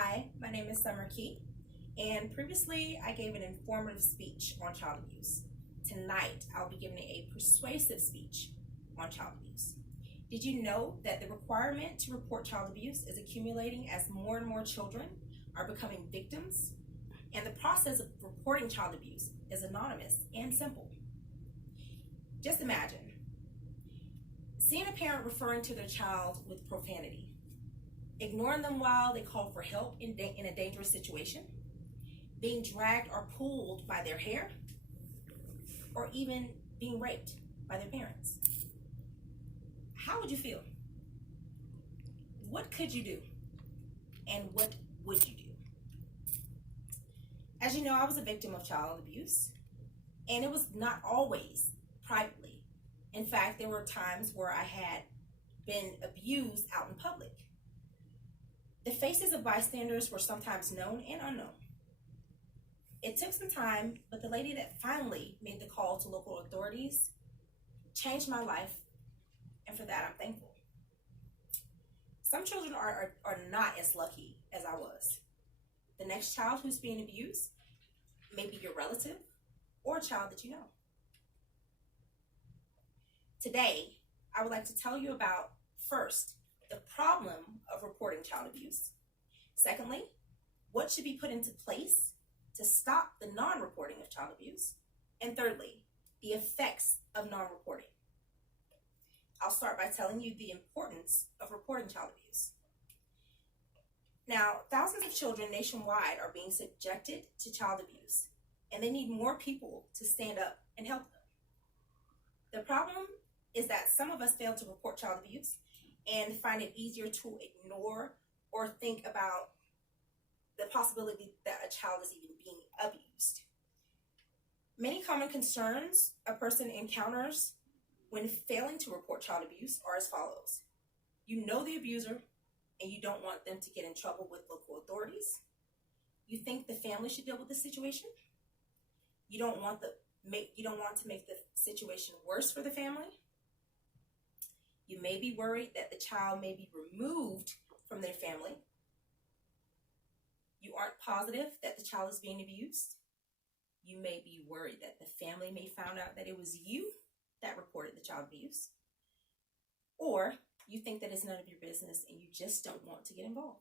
Hi, my name is Summer Key, and previously I gave an informative speech on child abuse. Tonight, I'll be giving a persuasive speech on child abuse. Did you know that the requirement to report child abuse is accumulating as more and more children are becoming victims? And the process of reporting child abuse is anonymous and simple. Just imagine seeing a parent referring to their child with profanity, ignoring them while they call for help in a dangerous situation, being dragged or pulled by their hair, or even being raped by their parents. How would you feel? What could you do? And what would you do? As you know, I was a victim of child abuse, and it was not always privately. In fact, there were times where I had been abused out in public. The faces of bystanders were sometimes known and unknown. It took some time, but the lady that finally made the call to local authorities changed my life, and for that I'm thankful. Some children are not as lucky as I was. The next child who's being abused may be your relative or a child that you know. Today, I would like to tell you about, first, the problem of reporting child abuse. Secondly, what should be put into place to stop the non-reporting of child abuse. And thirdly, the effects of non-reporting. I'll start by telling you the importance of reporting child abuse. Now, thousands of children nationwide are being subjected to child abuse, and they need more people to stand up and help them. The problem is that some of us fail to report child abuse and find it easier to ignore or think about the possibility that a child is even being abused. Many common concerns a person encounters when failing to report child abuse are as follows. You know the abuser and you don't want them to get in trouble with local authorities. You think the family should deal with the situation. You don't want to make the situation worse for the family. You may be worried that the child may be removed from their family. You aren't positive that the child is being abused. You may be worried that the family may find out that it was you that reported the child abuse. Or you think that it's none of your business and you just don't want to get involved.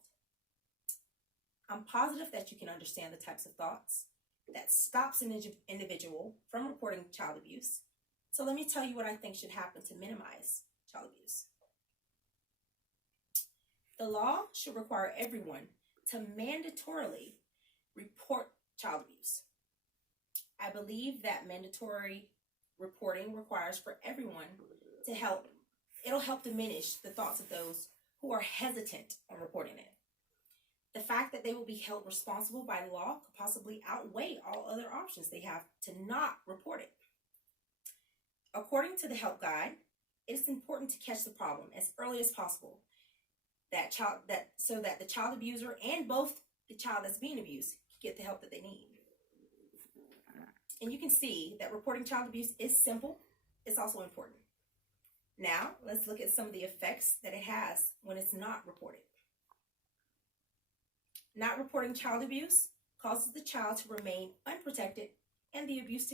I'm positive that you can understand the types of thoughts that stops an individual from reporting child abuse. So let me tell you what I think should happen to minimize child abuse. The law should require everyone to mandatorily report child abuse. I believe that mandatory reporting requires for everyone to help. It'll help diminish the thoughts of those who are hesitant on reporting it. The fact that they will be held responsible by law could possibly outweigh all other options they have to not report it. According to the help guide, it is important to catch the problem as early as possible, so that the child abuser and both the child that's being abused can get the help that they need. And you can see that reporting child abuse is simple. It's also important. Now, let's look at some of the effects that it has when it's not reported. Not reporting child abuse causes the child to remain unprotected and the abuse to